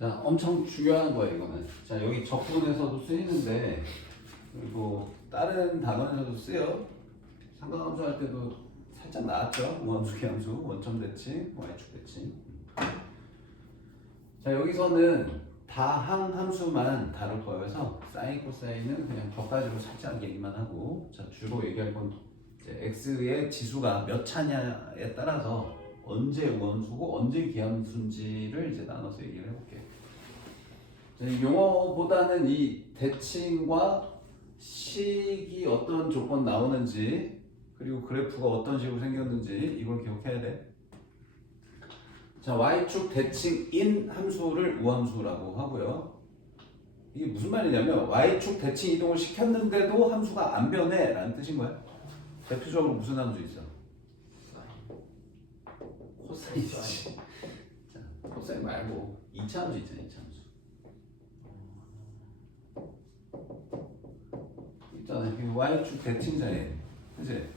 자, 엄청 중요한 거예요, 이거는. 자, 여기 적분에서도 쓰이는데, 그리고 다른 단원에서도 쓰여. 상관함수 할 때도 살짝 나왔죠. 우함수, 기함수, 원점 대칭, y축 대칭. 자, 여기서는 다항 함수만 다룰 거여서 사인, 코사인은 그냥 격가지로 살짝 얘기만 하고, 자, 주로 얘기할 건 이제 x의 지수가 몇 차냐에 따라서 언제 우함수고 언제 기함수인지를 이제 나눠서 얘기를 해볼게요. 용어보다는 이 대칭과 식이 어떤 조건 나오는지 그리고 그래프가 어떤 식으로 생겼는지 이걸 기억해야 돼. 자, y축 대칭인 함수를 우함수라고 하고요. 이게 무슨 말이냐면 y축 대칭 이동을 시켰는데도 함수가 안 변해 라는 뜻인 거야. 대표적으로 무슨 함수 있어? 코사인이지. 자, 코사인 말고 2차 함수 있잖아. 2차 함수. 있잖아. 그 y축 대칭자에. 그치?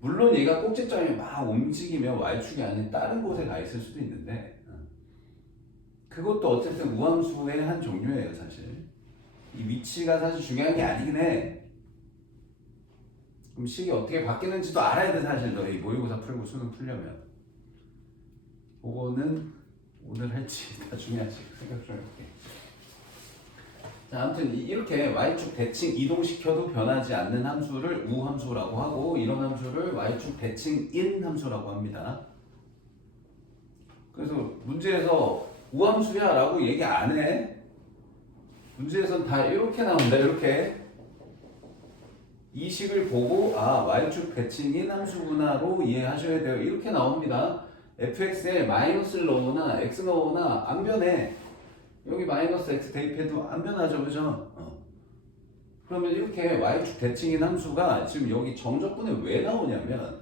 물론 얘가 꼭지점이 막 움직이면 y축이 아닌 다른 곳에 가 있을 수도 있는데 그것도 어쨌든 우함수의 한 종류예요. 사실 이 위치가 사실 중요한 게 아니긴 해. 그럼 식이 어떻게 바뀌는지도 알아야 돼. 사실 너희 모의고사 풀고 수능 풀려면 그거는 오늘 할지 나중에 할지 생각 좀 해볼게. 자, 아무튼 이렇게 y축 대칭 이동시켜도 변하지 않는 함수를 우함수라고 하고 이런 함수를 y축 대칭인 함수라고 합니다. 그래서 문제에서 우함수야 라고 얘기 안 해. 문제에서는 다 이렇게 나온다. 이렇게 이 식을 보고 아 y축 대칭인 함수구나로 이해하셔야 돼요. 이렇게 나옵니다. fx에 마이너스를 넣으나 x 넣으나 안 변해. 여기 마이너스 x 대입해도 안 변하죠, 그죠? 그러면 이렇게 y축 대칭인 함수가 지금 여기 정적분에 왜 나오냐면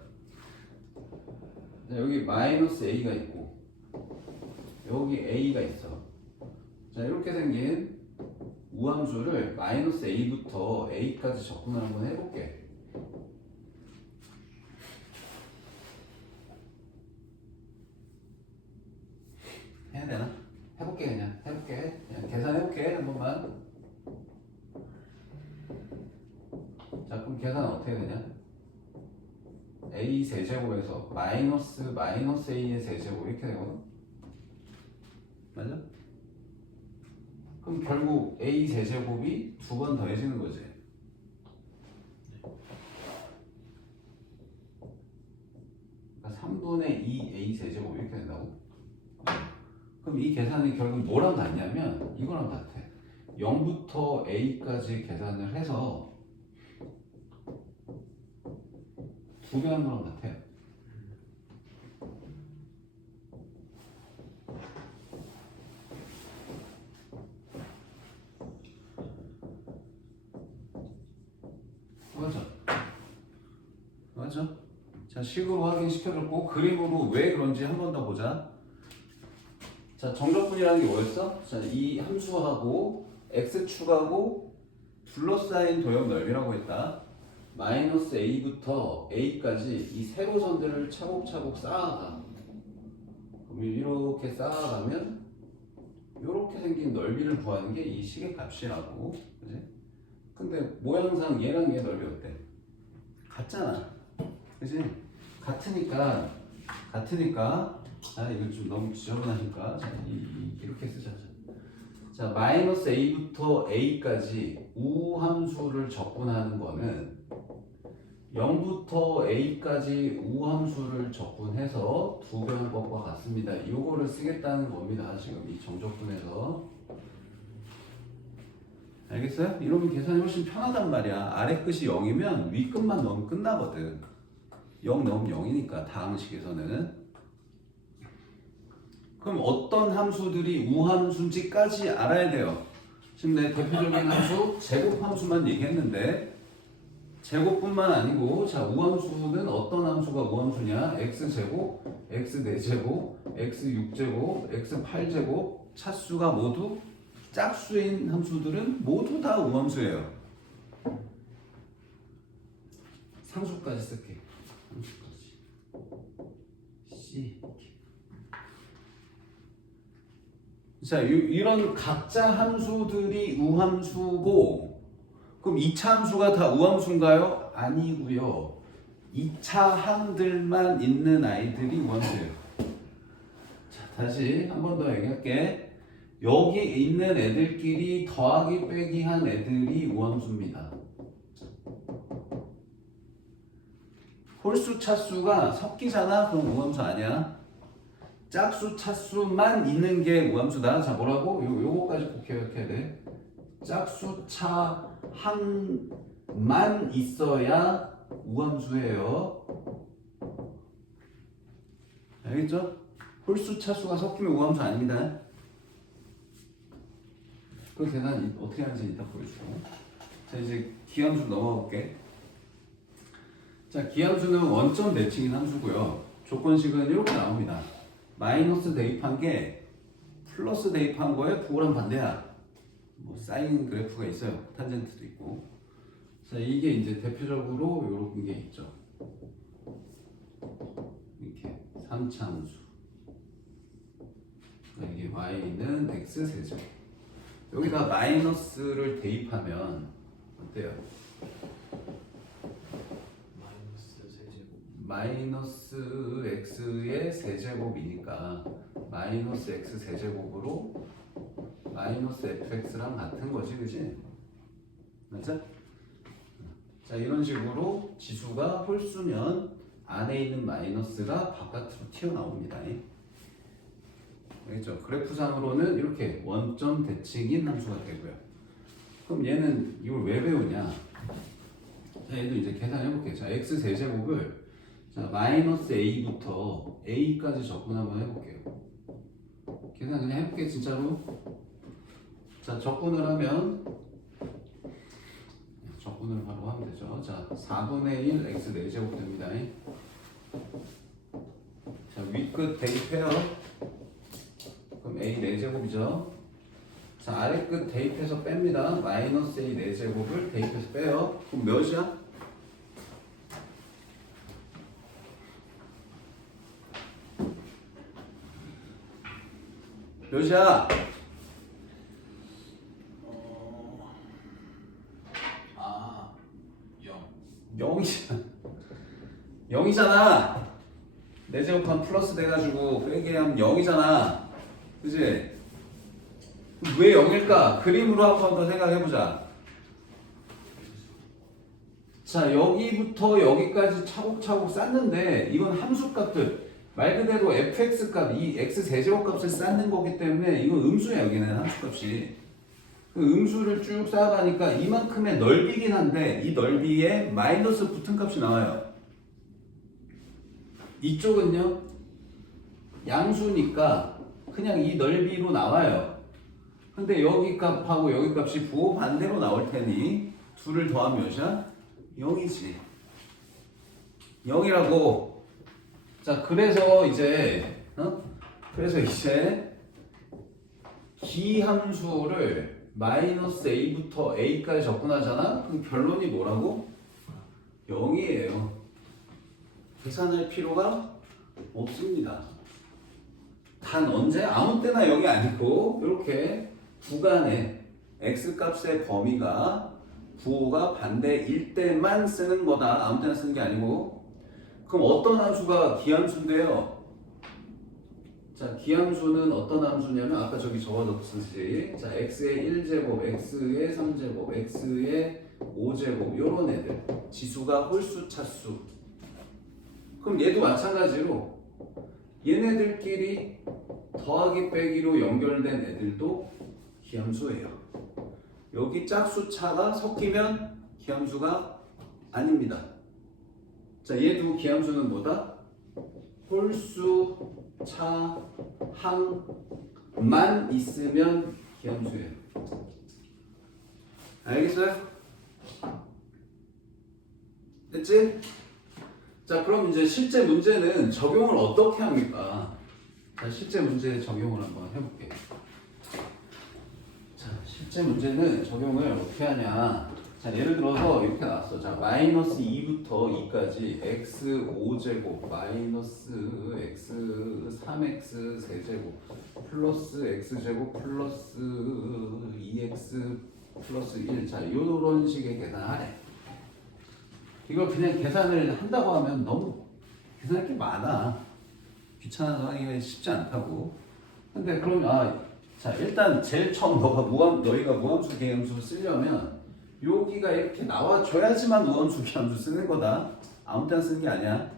여기 마이너스 a가 있고 여기 a가 있어. 자, 이렇게 생긴 우함수를 마이너스 a부터 a까지 접근을 한번 해볼게. 해야 되나? 해볼게. 그냥 해볼게. 그냥 계산해볼게 한 번만. 자, 그럼 계산 어떻게 되냐? a 세제곱에서 마이너스 a의 세제곱 이렇게 되거든? 맞아? 그럼 결국 a 세제곱이 두 번 더해지는 거지. 그러니까 3분의 2 a 세제곱 이렇게 된다고? 그럼 이 계산이 결국 뭐랑 같냐면 이거랑 같아. 0부터 a까지 계산을 해서 두 배 한 거랑 같아요. 맞아. 맞아. 자, 식으로 확인시켜줬고 그림으로 왜 그런지 한 번 더 보자. 자, 정적분이라는 게 뭐였어? 자, 이 함수하고 x축하고 둘러싸인 도형 넓이라고 했다. 마이너스 a부터 a까지 이 세로선들을 차곡차곡 쌓아가. 그럼 이렇게 쌓아가면 이렇게 생긴 넓이를 구하는 게 이 식의 값이라고. 그지? 근데 모양상 얘랑 얘 넓이 어때? 같잖아. 그지? 같으니까 아, 이거 좀 너무 지저분하니까 자, 이렇게 쓰자. 자, 마이너스 a부터 a까지 우함수를 접근하는 거는 0부터 a까지 우함수를 접근해서 두 배 한 것과 같습니다. 이거를 쓰겠다는 겁니다. 지금 이 정적분에서. 알겠어요? 이러면 계산이 훨씬 편하단 말이야. 아래 끝이 0이면 위 끝만 넣으면 끝나거든. 0 넣으면 0이니까 다항식에서는. 그럼 어떤 함수들이 우함수인지까지 알아야 돼요. 지금 내 대표적인 함수 제곱 함수만 얘기했는데 제곱뿐만 아니고 자, 우함수는 어떤 함수가 우함수냐? x제곱, x4제곱, x6제곱, x8제곱 차수가 모두 짝수인 함수들은 모두 다 우함수예요. 상수까지 쓸게. 상수까지. C 자, 이런 각자 함수들이 우함수고, 그럼 2차 함수가 다 우함수인가요? 아니고요. 2차 항들만 있는 아이들이 우함수예요. 자, 다시 한 번 더 얘기할게. 여기 있는 애들끼리 더하기 빼기 한 애들이 우함수입니다. 홀수 차수가 섞이잖아? 그럼 우함수 아니야? 짝수 차수만 있는 게 우함수다. 자, 뭐라고? 요거까지 꼭 기억해야 돼. 짝수 차 항만 있어야 우함수예요. 알겠죠? 홀수 차수가 섞이면 우함수 아닙니다. 그 계산 어떻게 하는지 이따 보여주고. 자, 이제 기함수 넘어가 볼게. 자, 기함수는 원점 매칭인 함수고요. 조건식은 이렇게 나옵니다. 마이너스 대입한 게 플러스 대입한 거에 부호랑 반대야. 뭐 사인 그래프가 있어요. 탄젠트도 있고. 자, 이게 이제 대표적으로 이런 게 있죠. 이렇게 3차 함수. 이게 y는 x 세제곱. 여기다 마이너스를 대입하면 어때요? 마이너스 x의 세제곱이니까 마이너스 x 세제곱으로 마이너스 fx랑 같은 거지, 그지? 맞아? 자, 이런 식으로 지수가 홀수면 안에 있는 마이너스가 바깥으로 튀어나옵니다. 알겠죠? 그래프상으로는 이렇게 원점 대칭인 함수가 되고요. 그럼 얘는 이걸 왜 배우냐? 자, 얘도 이제 계산해볼게요. 자, x 세제곱을 자, 마이너스 a부터 a까지 접근 한번 해볼게요. 계산 그냥 해볼게요, 진짜로. 자, 접근을 하면 접근을 바로 하면 되죠. 자, 4분의 1 x 4제곱 됩니다. 자, 윗끝 대입해요. 그럼 a 4제곱이죠. 자, 아래끝 대입해서 뺍니다. 마이너스 a 4제곱을 대입해서 빼요. 그럼 몇이야? 몇이야? 0이잖아. 0이잖아. 4제곱하면 플러스 돼가지고 빼기 하면 0이잖아. 그치? 왜 0일까? 그림으로 한 번 더 생각해보자. 자, 여기부터 여기까지 차곡차곡 쌓는데 이건 함수값들 말 그대로 fx 값, 이 x 세제곱 값을 쌓는 거기 때문에 이건 음수야. 여기는 함수값이 그 음수를 쭉 쌓아가니까 이만큼의 넓이긴 한데 이 넓이에 마이너스 붙은 값이 나와요. 이쪽은요 양수니까 그냥 이 넓이로 나와요. 근데 여기 값하고 여기 값이 부호 반대로 나올 테니 둘을 더하면 몇이야? 0이지. 0이라고. 자, 그래서 이제 기함수를 마이너스 a부터 a까지 접근하잖아? 그럼 결론이 뭐라고? 0이에요. 계산할 필요가 없습니다. 단 언제? 아무 때나 0이 아니고 이렇게 구간에 x값의 범위가 부호가 반대일 때만 쓰는 거다. 아무 때나 쓰는 게 아니고. 그럼 어떤 함수가 기함수인데요? 자, 기함수는 어떤 함수냐면 아까 저기 적어뒀듯이 자, x의 1제곱, x의 3제곱, x의 5제곱 요런 애들 지수가 홀수 차수. 그럼 얘도 마찬가지로 얘네들끼리 더하기 빼기로 연결된 애들도 기함수예요. 여기 짝수 차가 섞이면 기함수가 아닙니다. 자, 얘도 기함수는 뭐다? 홀수 차 항만 있으면 기함수예요. 알겠어요? 됐지? 자, 그럼 이제 실제 문제는 적용을 어떻게 합니까? 자, 실제 문제 적용을 한번 해볼게요. 자, 실제 문제는 적용을 어떻게 하냐? 자, 자, 예를 들어서 이렇게 나왔어. 자, 마이너스 2부터 2까지 x5제곱 마이너스 x3x 세제곱 플러스 x제곱 플러스 2x 플러스 1. 자, 이런 식의 계산을 하래. 이걸 그냥 계산을 한다고 하면 너무 계산할 게 많아. 귀찮아서 하기가 쉽지 않다고. 근데 그러면 자, 일단 제일 처음 너희가 무함수 계함수 쓰려면 여기가 이렇게 나와줘야지만 무함수 계함수 쓰는 거다. 아무 때나 쓰는 게 아니야.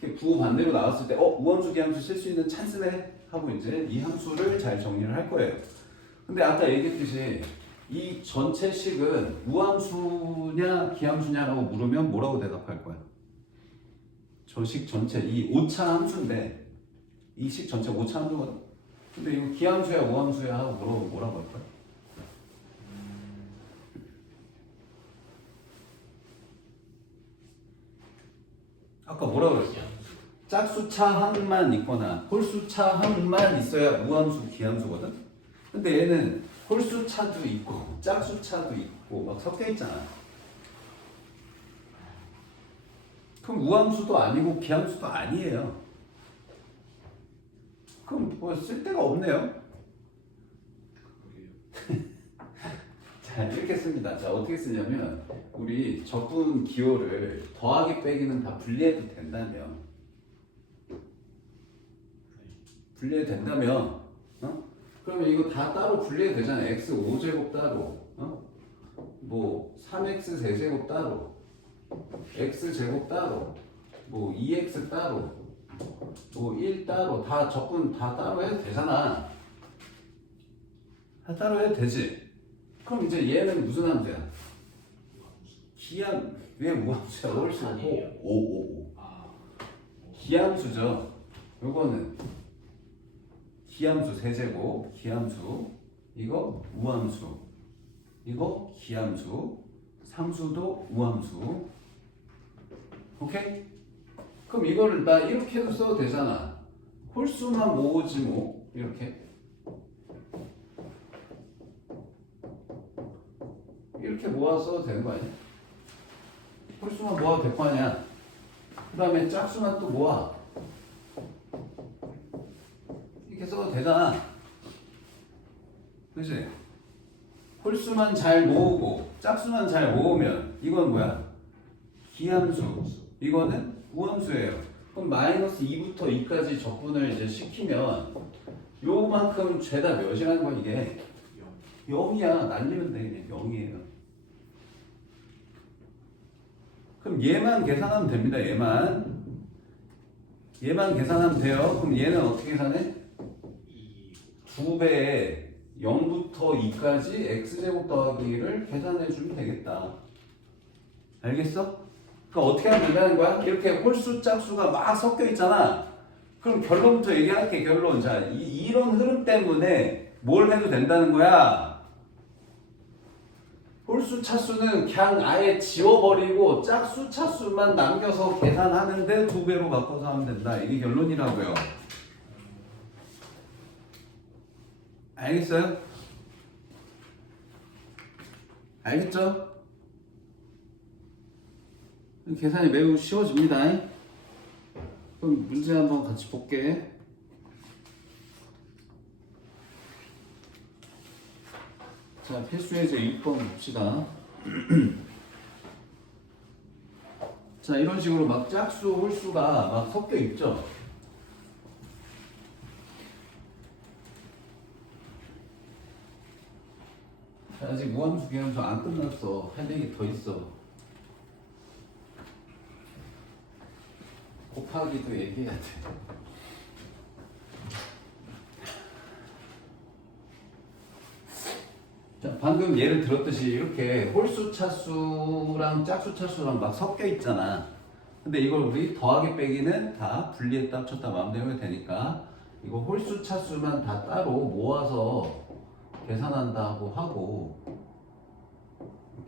이렇게 부호 반대로 나왔을 때 무함수 계함수 쓸 수 있는 찬스네 하고 이제 이 함수를 잘 정리를 할 거예요. 근데 아까 얘기했듯이 이 전체 식은 무함수냐 기함수냐라고 물으면 뭐라고 대답할 거야? 저 식 전체 이 오차 함수인데 이 식 전체 오차 함수거든. 근데 이거 기함수야 무함수야 하고 뭐라고 할 거야? 아까 뭐라고 그랬어? 짝수차항만 있거나 홀수차항만 있어야 무함수 기함수거든. 근데 얘는 홀수차도 있고 짝수차도 있고 막 섞여 있잖아. 그럼 무함수도 아니고 기함수도 아니에요. 그럼 뭐 쓸데가 없네요. 자, 이렇게 씁니다. 자, 어떻게 쓰냐면 우리 적분 기호를 더하기 빼기는 다 분리해도 된다면 그러면 이거 다 따로 분리해도 되잖아. x 5제곱 따로 뭐 3x 세제곱 따로 x 제곱 따로 뭐 2x 따로 뭐 1 따로 다 적분 다 따로 해도 되잖아. 다 따로 해도 되지. 그럼 이제 얘는 무슨 함수야? 기함. 왜 무함수야? 훨씬 오. 기함수죠. 요거는 기함수 세제곱 기함수 이거 우함수 이거 기함수 상수도 우함수. 오케이? 그럼 이거를 나 이렇게도 써도 되잖아. 홀수만 모으지 뭐 이렇게 모아 써도 되는 거 아니야? 홀수만 모아도 될 거 아니야? 그 다음에 짝수만 또 모아 이렇게 써도 되잖아. 그치? 홀수만 잘 모으고 짝수만 잘 모으면 이건 뭐야? 기함수. 이거는 우함수예요. 그럼 마이너스 2부터 2까지 적분을 이제 시키면 요만큼 죄다 몇이라는 거야 이게? 0이야. 날리면 돼. 그냥 0이에요. 그럼 얘만 계산하면 됩니다. 얘만 계산하면 돼요. 그럼 얘는 어떻게 계산해? 2배에 0부터 2까지 x제곱 더하기를 계산해 주면 되겠다. 알겠어? 그러니까 어떻게 하면 된다는 거야? 이렇게 홀수 짝수가 막 섞여 있잖아. 그럼 결론부터 얘기할게. 결론. 자, 이런 흐름 때문에 뭘 해도 된다는 거야? 홀수 차수는 그냥 아예 지워버리고 짝수 차수만 남겨서 계산하는데 2배로 바꿔서 하면 된다. 이게 결론이라고요. 알겠어요? 알겠죠? 계산이 매우 쉬워집니다. 그럼 문제 한번 같이 볼게. 자, 필수예제 6번 봅시다. 자, 이런 식으로 막 짝수, 홀수가 막 섞여 있죠? 자, 아직 무함수, 기함수 안 끝났어. 할 얘기 더 있어. 곱하기도 얘기해야 돼. 자, 방금 예를 들었듯이 이렇게 홀수 차수랑 짝수 차수랑 막 섞여 있잖아. 근데 이걸 우리 더하기 빼기는 다 분리했다 합쳤다 마음대로 해도 되니까 이거 홀수 차수만 다 따로 모아서 계산한다고 하고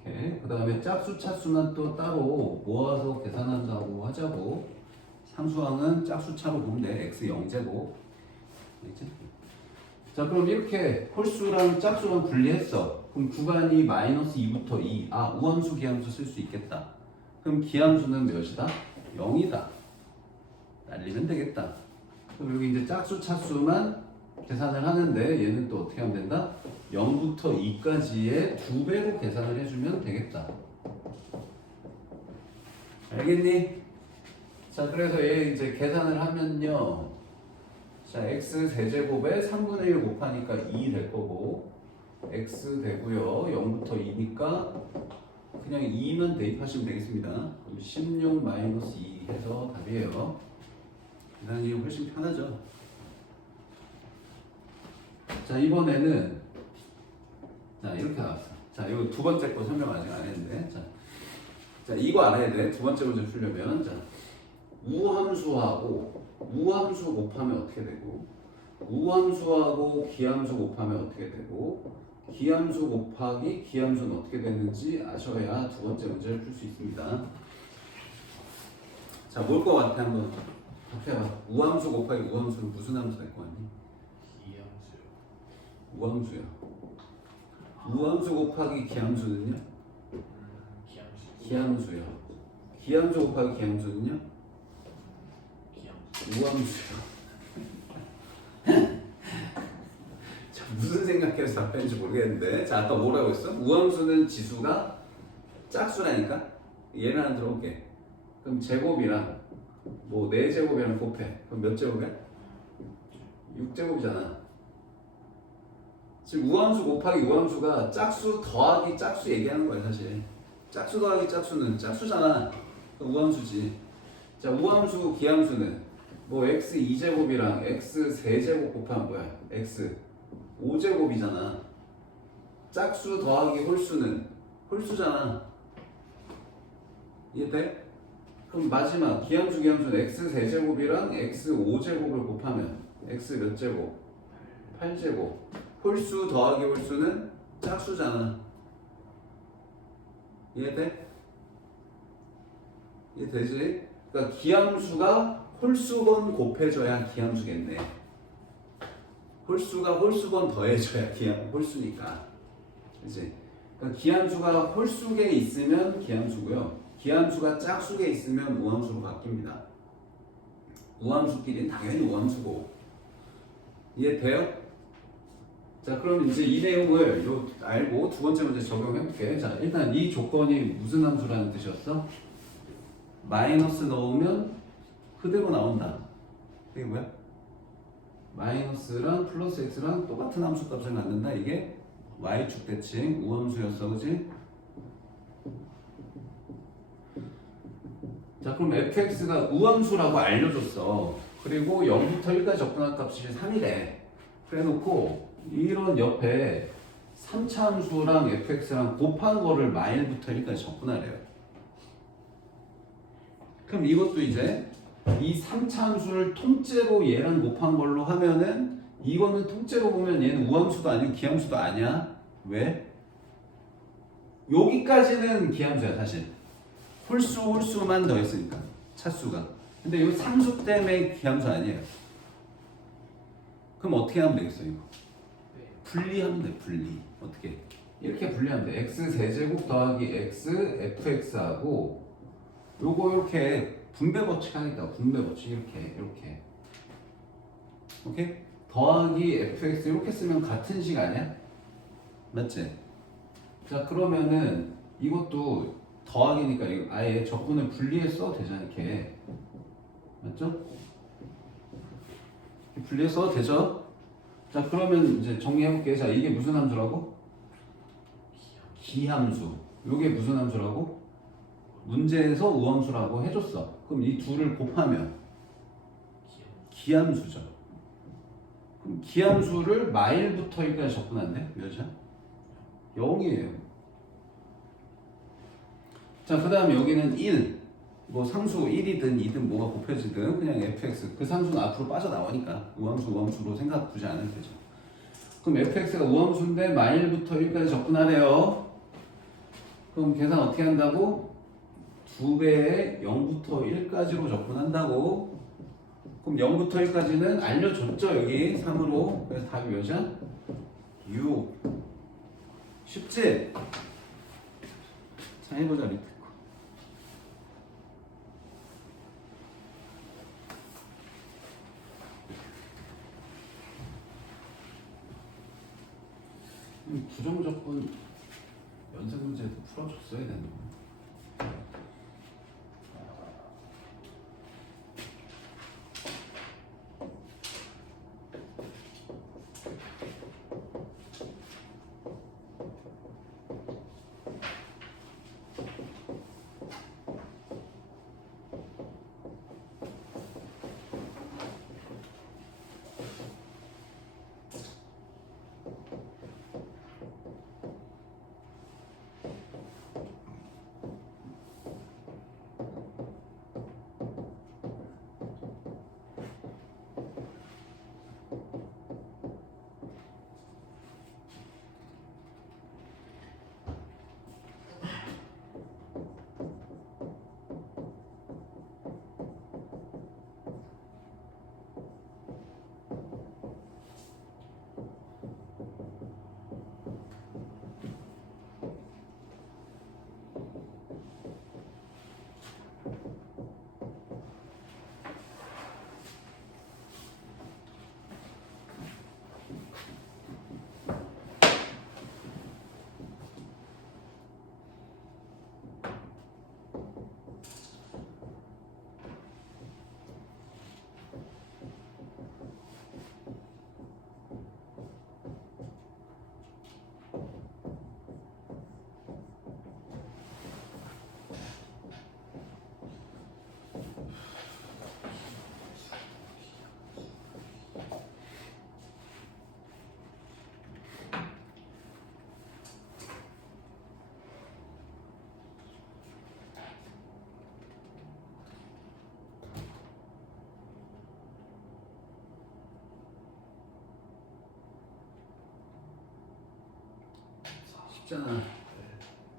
이렇게 그 다음에 짝수 차수만 또 따로 모아서 계산한다고 하자고. 상수항은 짝수차로 보면 돼. x 0제곱. 알겠지? 자, 그럼 이렇게 홀수랑 짝수랑 분리했어. 그럼 구간이 마이너스 2부터 2. 아, 우함수, 기함수 쓸 수 있겠다. 그럼 기함수는 몇이다? 0이다. 날리면 되겠다. 그럼 여기 이제 짝수, 차수만 계산을 하는데 얘는 또 어떻게 하면 된다? 0부터 2까지의 2배로 계산을 해주면 되겠다. 알겠니? 자, 그래서 얘 이제 계산을 하면요. 자, x 세제곱에 3분의 1 곱하니까 2 될 거고, x 되고요. 0부터 2니까 그냥 2만 대입하시면 되겠습니다. 그럼 16 마이너스 2 해서 답이에요. 계산이 훨씬 편하죠. 자, 이번에는 자, 이렇게 나왔어. 자, 이거 두 번째 거 설명 아직 안 했는데, 자, 이거 알아야 돼. 두 번째 문제 풀려면, 자, 우함수 곱하면 어떻게 되고, 우함수하고 기함수 곱하면 어떻게 되고, 기함수 곱하기 기함수는 어떻게 되는지 아셔야 두 번째 문제를 풀 수 있습니다. 자, 뭘 것 같아? 한번 답해봐. 우함수 곱하기 우함수는 무슨 함수 될 거 같니? 우함수요. 우함수 곱하기 기함수는요? 기함수요. 기함수 곱하기 기함수는요? 우함수요. 자, 무슨 생각해서 답했는지 모르겠는데, 자, 아까 뭐라고 했어? 우함수는 지수가 짝수라니까? 얘를 하나 들어볼게. 그럼 제곱이랑 뭐 4제곱이랑 곱해. 그럼 몇 제곱이야? 6제곱이잖아. 지금 우함수 곱하기 우함수가 짝수 더하기 짝수 얘기하는 거야, 사실. 짝수 더하기 짝수는 짝수잖아. 우함수지. 자, 우함수 기함수는 뭐 x 2제곱이랑 x 3제곱 곱하면 뭐야? x 5제곱이잖아. 짝수 더하기 홀수는 홀수잖아. 이해돼? 그럼 마지막 기함수 기함수는 x 3제곱이랑 x 5제곱을 곱하면 x 몇 제곱? 8제곱. 홀수 더하기 홀수는 짝수잖아. 이해돼? 이해되지? 그러니까 기함수가 홀수건 곱해줘야 기함수겠네. 홀수가 홀수건 더해줘야 홀수니까. 그치? 그러니까 기함수가 홀수에 있으면 기함수고요. 기함수가 짝수에 있으면 우함수로 바뀝니다. 우함수끼리는 당연히 우함수고. 이해돼요? 자, 그럼 이제 이 내용을 알고 두 번째 문제 적용해볼게. 자, 일단 이 조건이 무슨 함수라는 뜻이었어? 마이너스 넣으면 그대로 나온다. 이게 뭐야? 마이너스랑 플러스 x랑 똑같은 함수 값을 갖는다. 이게 y축 대칭 우함수였어, 그지? 자, 그럼 fx가 우함수라고 알려줬어. 그리고 0부터 1까지 접근할 값이 3이래. 그래놓고 이런 옆에 3차 함수랑 fx랑 곱한 거를 마일부터 1까지 접근하래요. 그럼 이것도 이제 이 3차 함수를 통째로 얘랑 곱한 걸로 하면은 이거는 통째로 보면 얘는 우함수도 아니고 기함수도 아니야. 왜? 여기까지는 기함수야, 사실. 홀수만 더했으니까 차수가. 근데 이 상수 때문에 기함수 아니에요. 그럼 어떻게 하면 되겠어, 이거? 분리하면 돼, 분리. 어떻게? 이렇게 분리하면 돼. x 세제곱 더하기 x fx하고 요거 이렇게 분배 법칙 하겠다. 분배 법칙 이렇게. 오케이? 더하기 fx 이렇게 쓰면 같은 식 아니야? 맞지? 자, 그러면은 이것도 더하기니까 이거 아예 적분을 분리해서 되지 않게. 맞죠? 분리해서 되죠? 자, 그러면 이제 정리해볼게. 자, 이게 무슨 함수라고? 기함수. 요게 무슨 함수라고? 문제에서 우함수라고 해줬어. 그럼 이 둘을 곱하면 기함수죠. 그럼 기함수를 마일부터 1까지 접근한대. 몇이야? 0이에요. 자, 그 다음에 여기는 1. 뭐 상수 1이든 2든 뭐가 곱해지든 그냥 fx. 그 상수는 앞으로 빠져나오니까 우함수로 생각 굳이 안 해도 되죠. 그럼 fx가 우함수인데 마일부터 1까지 접근하래요. 그럼 계산 어떻게 한다고? 2배에 0부터 1까지로 접근한다고. 그럼 0부터 1까지는 알려줬죠, 여기 3으로. 그래서 답이 몇이야? 6. 쉽지? 자, 해보자, 밑에 거. 부정조건 연습 문제도 풀어줬어야 되는 거야. 쉽잖아.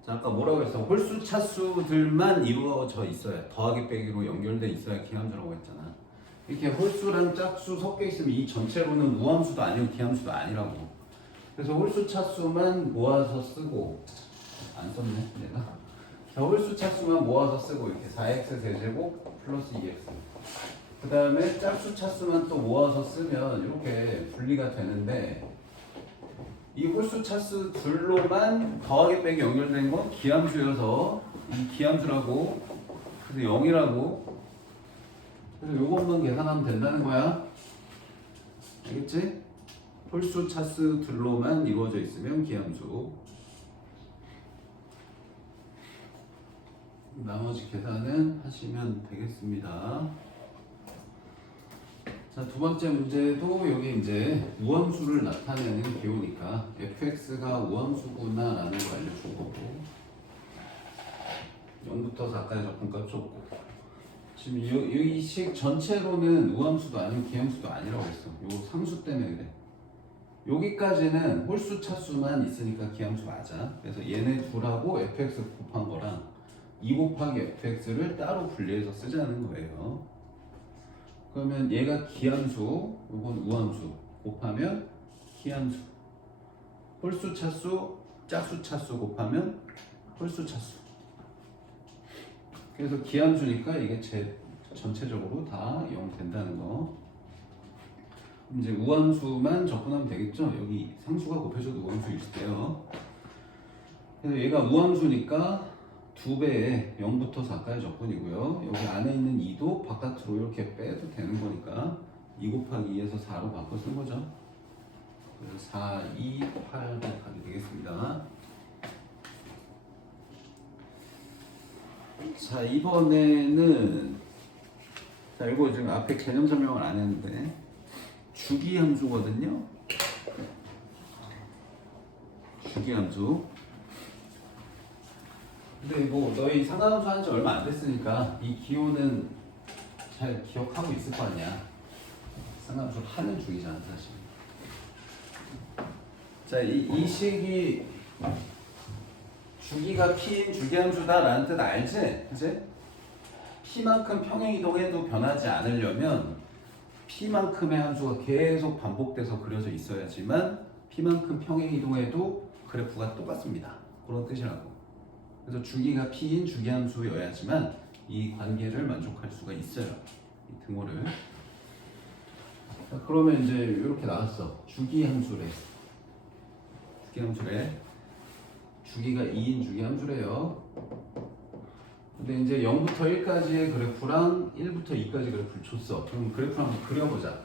자, 아까 뭐라고 했어? 홀수 차수들만 이루어져 있어야, 더하기 빼기로 연결돼 있어야 기함수라고 했잖아. 이렇게 홀수랑 짝수 섞여 있으면 이 전체로는 무함수도 아니고 기함수도 아니라고. 그래서 홀수 차수만 모아서 쓰고, 안 썼네 내가. 자, 홀수 차수만 모아서 쓰고 이렇게 4x 세제곱 플러스 2x. 그 다음에 짝수 차수만 또 모아서 쓰면 이렇게 분리가 되는데, 이 홀수 차수 둘로만 더하기 빼기 연결된 건 기함수여서 이 기함수라고, 그래서 0이라고. 그래서 요것만 계산하면 된다는 거야. 알겠지? 홀수 차수 둘로만 이루어져 있으면 기함수. 나머지 계산은 하시면 되겠습니다. 자, 두 번째 문제도 여기 이제 우함수를 나타내는 기호니까 fx가 우함수구나 라는 걸 알려준 거고, 0부터 4까지 적분값 줬고, 지금 이 식 전체로는 우함수도 아니고 기함수도 아니라고 했어. 요 상수 때문에 그래. 여기까지는 홀수 차수만 있으니까 기함수 맞아. 그래서 얘네 둘하고 fx 곱한 거랑 2 곱하기 fx를 따로 분리해서 쓰자는 거예요. 그러면 얘가 기함수, 요건 우함수 곱하면 기함수. 홀수 차수, 짝수 차수 곱하면 홀수 차수. 그래서 기함수니까 이게 전체적으로 다 0 된다는 거. 이제 우함수만 접근하면 되겠죠? 여기 상수가 곱해져도 우함수 있을 때요. 그래서 얘가 우함수니까 2배에 0부터 4까지 적분이고요. 여기 안에 있는 2도 바깥으로 이렇게 빼도 되는 거니까 2 곱하기 2에서 4로 바꿔 쓴 거죠. 그래서 4, 2, 8 곱하기 되겠습니다. 자, 이번에는, 자, 이거 지금 앞에 개념 설명을 안 했는데 주기함수거든요. 주기함수. 근데 뭐 너희 상하함수 한 지 얼마 안 됐으니까 이 기호는 잘 기억하고 있을 거 아니야. 상하함수 하는 중이잖아 사실. 자, 이 식이 주기가 p인 주기함수다라는 뜻 알지? 그치? p만큼 평행이동해도 변하지 않으려면 p만큼의 함수가 계속 반복돼서 그려져 있어야지만 p만큼 평행이동해도 그래프가 똑같습니다. 그런 뜻이라고. 그래서 주기가 p인 주기함수여야지만 이 관계를 만족할 수가 있어요. 이 등호를. 자, 그러면 이제 이렇게 나왔어. 주기함수래. 주기함수래. 주기가 2인 주기함수래요. 근데 이제 0부터 1까지의 그래프랑 1부터 2까지 그래프를 줬어. 그럼 그래프를 한번 그려보자.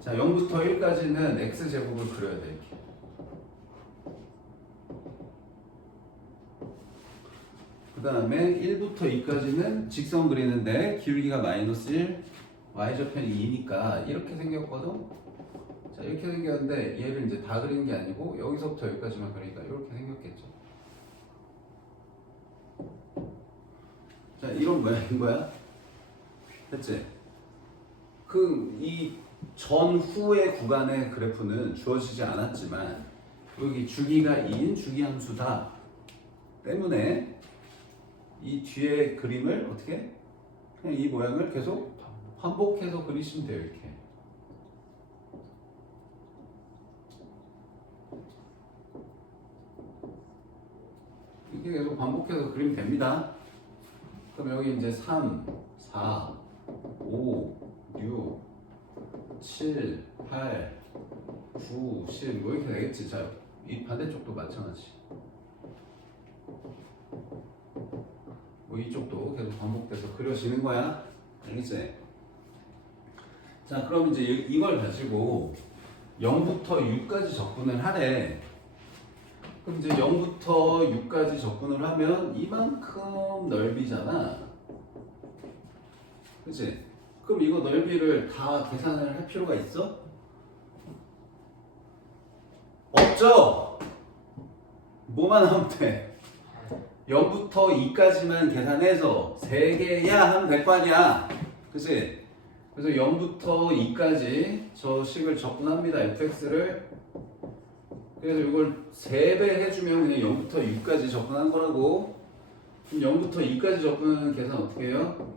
자, 0부터 1까지는 x제곱을 그려야 돼. 이렇게. 그 다음에 1부터 2까지는 직선 그리는데 기울기가 마이너스 1, y좌편이 2니까 이렇게 생겼거든. 자, 이렇게 생겼는데 얘를 이제 다 그리는 게 아니고 여기서부터 여기까지만 그리니까 이렇게 생겼겠죠. 자, 이런 모양인 거야. 됐지? 이 전후의 구간의 그래프는 주어지지 않았지만 여기 주기가 2인 주기함수다 때문에 이 뒤에 그림을 어떻게? 그냥 이 모양을 계속 반복해서 그리시면 돼요. 이렇게. 이렇게 계속 반복해서 그리면 됩니다. 그럼 여기 이제 3, 4, 5, 6, 7, 8, 9, 10 뭐 이렇게 되겠지. 자, 이 반대쪽도 마찬가지. 뭐 이쪽도 계속 반복돼서 그려지는 거야. 알겠지? 자, 그럼 이제 이걸 가지고 0부터 6까지 접근을 하래. 그럼 이제 0부터 6까지 접근을 하면 이만큼 넓이잖아. 그치? 그럼 이거 넓이를 다 계산을 할 필요가 있어? 없죠? 뭐만 하면 돼? 0부터 2까지만 계산해서 3개야 하면 될 거 아니야. 그치? 그래서 0부터 2까지 저 식을 접근합니다. fx를. 그래서 이걸 3배 해주면 그냥 0부터 6까지 접근한 거라고. 그럼 0부터 2까지 접근하는 계산 어떻게 해요?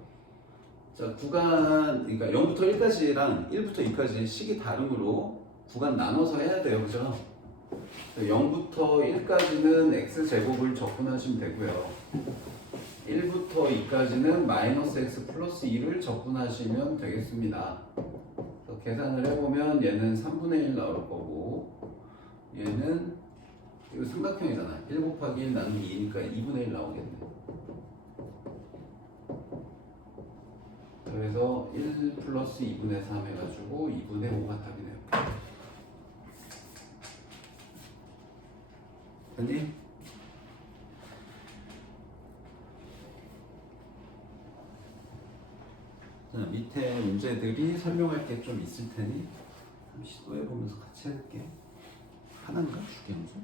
자, 구간, 그러니까 0부터 1까지랑 1부터 2까지 식이 다름으로 구간 나눠서 해야 돼요. 그죠? 0부터 1까지는 x제곱을 접근하시면 되고요. 1부터 2까지는 마이너스 x 플러스 2를 접근하시면 되겠습니다. 그래서 계산을 해보면 얘는 3분의 1 나올 거고 얘는 이거 삼각형이잖아. 1 곱하기 1 나누기 2니까 2분의 1 나오겠네. 그래서 1 플러스 2분의 3 해가지고 2분의 5가 답이네요. 됐니? 자, 밑에 문제들이 설명할 게 좀 있을 테니 한번 시도해보면서 같이 해볼게. 하나인가? 주기함수?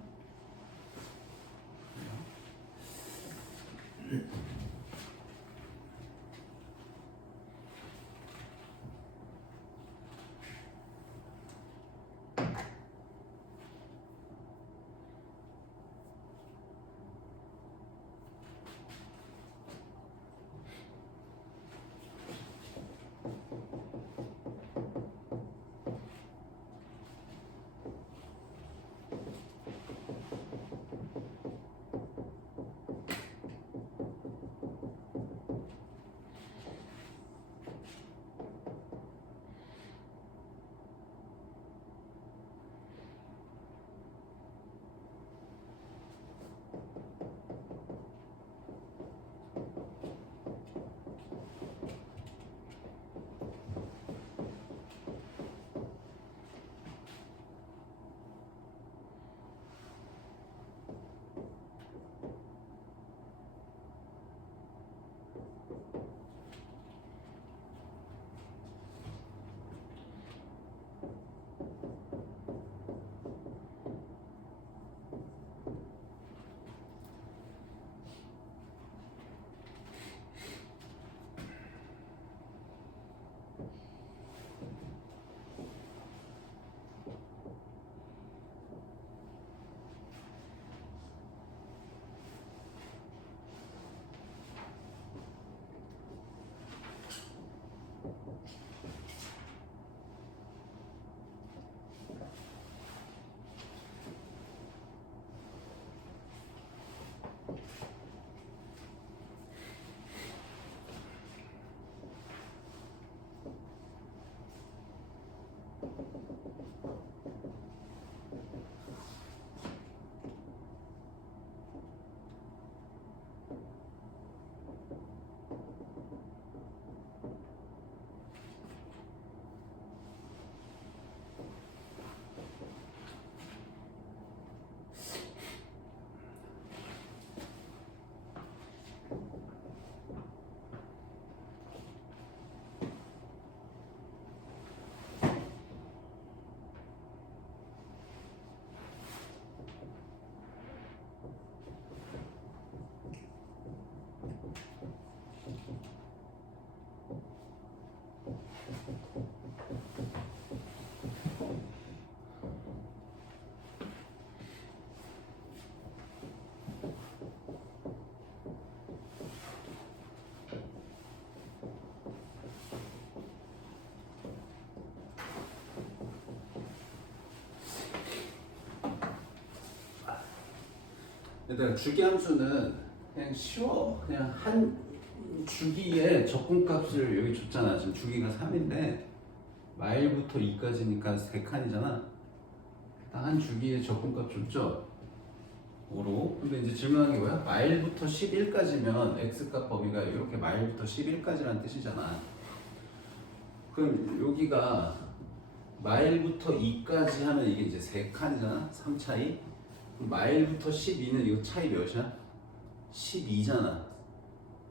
얘들아, 주기 함수는 그냥 쉬워. 그냥 한 주기의 적분값을 여기 줬잖아. 지금 주기가 3인데 마일부터 2까지니까 3칸이잖아. 딱 한 주기의 적분값 줬죠? 5로. 근데 이제 질문하는 게 뭐야? 마일부터 11까지면 x값 범위가 이렇게 마일부터 11까지라는 뜻이잖아. 그럼 여기가 마일부터 2까지 하면 이게 이제 3칸이잖아? 3차이. 마일부터 12는 이거 차이 몇이야? 12잖아.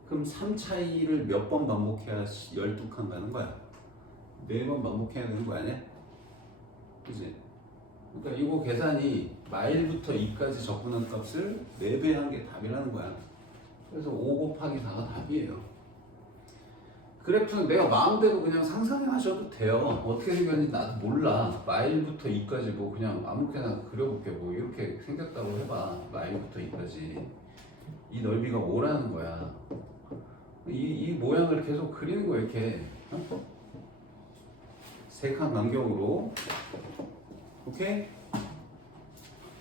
그럼 3차이를 몇 번 반복해야 12칸 가는 거야? 4번 반복해야 되는 거 아니야? 그치? 그러니까 이거 계산이 마일부터 2까지 접근한 값을 4배 한 게 답이라는 거야. 그래서 5 곱하기 4가 답이에요. 그래프는 내가 마음대로 그냥 상상해 하셔도 돼요. 어떻게 생겼는지 나도 몰라. 마일부터 2까지 뭐 그냥 아무렇게나 그려볼게. 뭐 이렇게 생겼다고 해봐. 마일부터 2까지. 이 넓이가 5라는 거야. 이 모양을 계속 그리는 거야, 이렇게. 어? 3칸 간격으로. 오케이?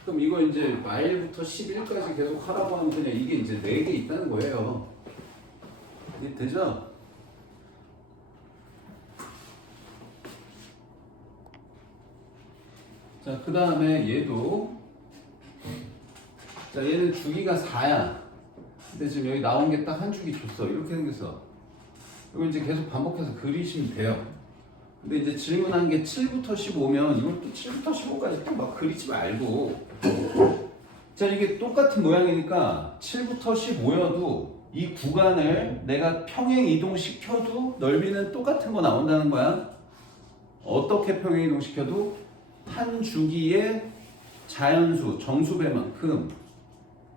그럼 이거 이제 마일부터 11까지 계속 하라고 하면 그냥 이게 이제 4개 있다는 거예요. 이해 되죠? 자, 그 다음에 얘도. 자, 얘는 주기가 4야. 근데 지금 여기 나온 게 딱 한 주기 줬어. 이렇게 생겼어. 이거 이제 계속 반복해서 그리시면 돼요. 근데 이제 질문한 게 7부터 15면 이걸 또 7부터 15까지 또 막 그리지 말고. 자, 이게 똑같은 모양이니까 7부터 15여도 이 구간을 내가 평행 이동시켜도 넓이는 똑같은 거 나온다는 거야. 어떻게 평행 이동시켜도 한 주기의 자연수, 정수배만큼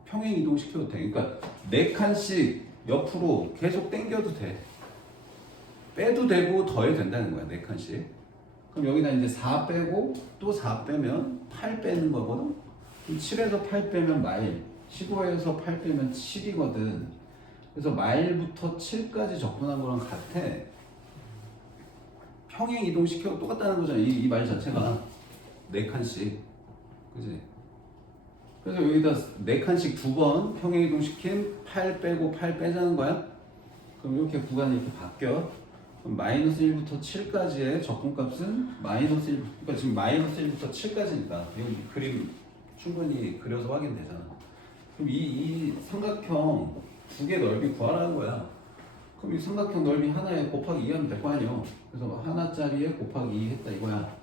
평행 이동시켜도 돼. 그러니까 4칸씩 옆으로 계속 당겨도 돼. 빼도 되고 더해도 된다는 거야. 4칸씩. 그럼 여기다 이제 4 빼고 또 4 빼면 8 빼는 거거든. 그럼 7에서 8 빼면 마일, 15에서 8 빼면 7이거든. 그래서 마일부터 7까지 접근한 거랑 같아. 평행 이동시켜도 똑같다는 거잖아. 이 말 자체가. 4칸씩. 그지? 그래서 여기다 4칸씩 2번 평행 이동시킨 8 빼고 8 빼자는 거야. 그럼 이렇게 구간이 이렇게 바뀌어. 그럼 마이너스 1부터 7까지의 접근값은 마이너스 1, 그러니까 지금 마이너스 1부터 7까지니까 여기 그림 충분히 그려서 확인되잖아. 그럼 이 삼각형 2개 넓이 구하라는 거야. 그럼 이 삼각형 넓이 하나에 곱하기 2 하면 될 거 아니에요. 그래서 하나짜리에 곱하기 2 했다 이거야.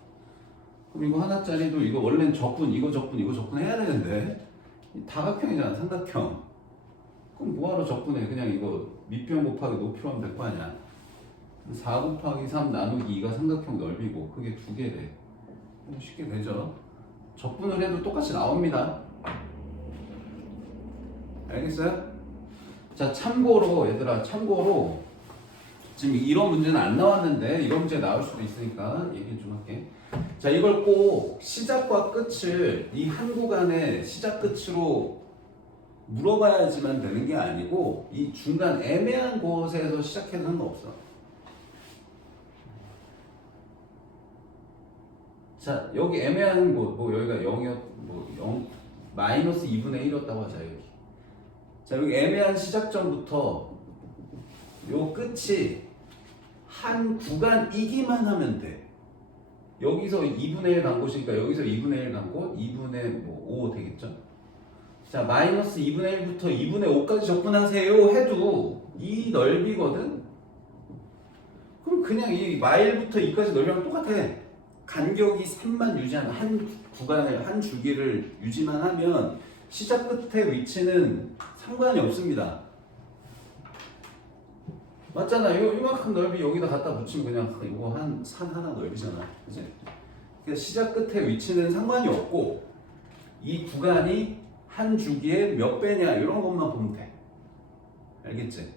그럼 이거 하나짜리도 이거 원래는 적분, 이거 적분, 이거 적분 해야 되는데 다각형이잖아, 삼각형. 그럼 뭐하러 적분해? 그냥 이거 밑변 곱하기 높이로 하면 될 거 아니야. 4 곱하기 3 나누기 2가 삼각형 넓이고 그게 2개래. 쉽게 되죠? 적분을 해도 똑같이 나옵니다. 알겠어요? 자, 참고로 얘들아, 참고로 지금 이런 문제는 안 나왔는데 이런 문제 나올 수도 있으니까 얘기 좀 할게. 자, 이걸 꼭 시작과 끝을 이 한 구간의 시작 끝으로 물어봐야지만 되는 게 아니고 이 중간 애매한 곳에서 시작해도 상관없어. 자, 여기 애매한 곳, 뭐 여기가 0이었, 뭐 0, 마이너스 2분의 1이었다고 하자, 여기. 자, 여기 애매한 시작점부터 요 끝이 한 구간이기만 하면 돼. 여기서 2분의 1 간 곳이니까 여기서 2분의 1 간 곳, 2분의 5 되겠죠? 자, 마이너스 2분의 1부터 2분의 5까지 접근하세요 해도 이 넓이거든? 그럼 그냥 이 마일부터 2까지 넓이랑 똑같아. 간격이 3만 유지하면 한 구간을, 한 줄기를 유지만 하면 시작 끝의 위치는 상관이 없습니다. 맞잖아. 이만큼 넓이 여기다 갖다 붙이면 그냥 이거 한 산 하나 넓이잖아. 그치? 그래서 시작 끝의 위치는 상관이 없고 이 구간이 한 주기에 몇 배냐 이런 것만 보면 돼. 알겠지?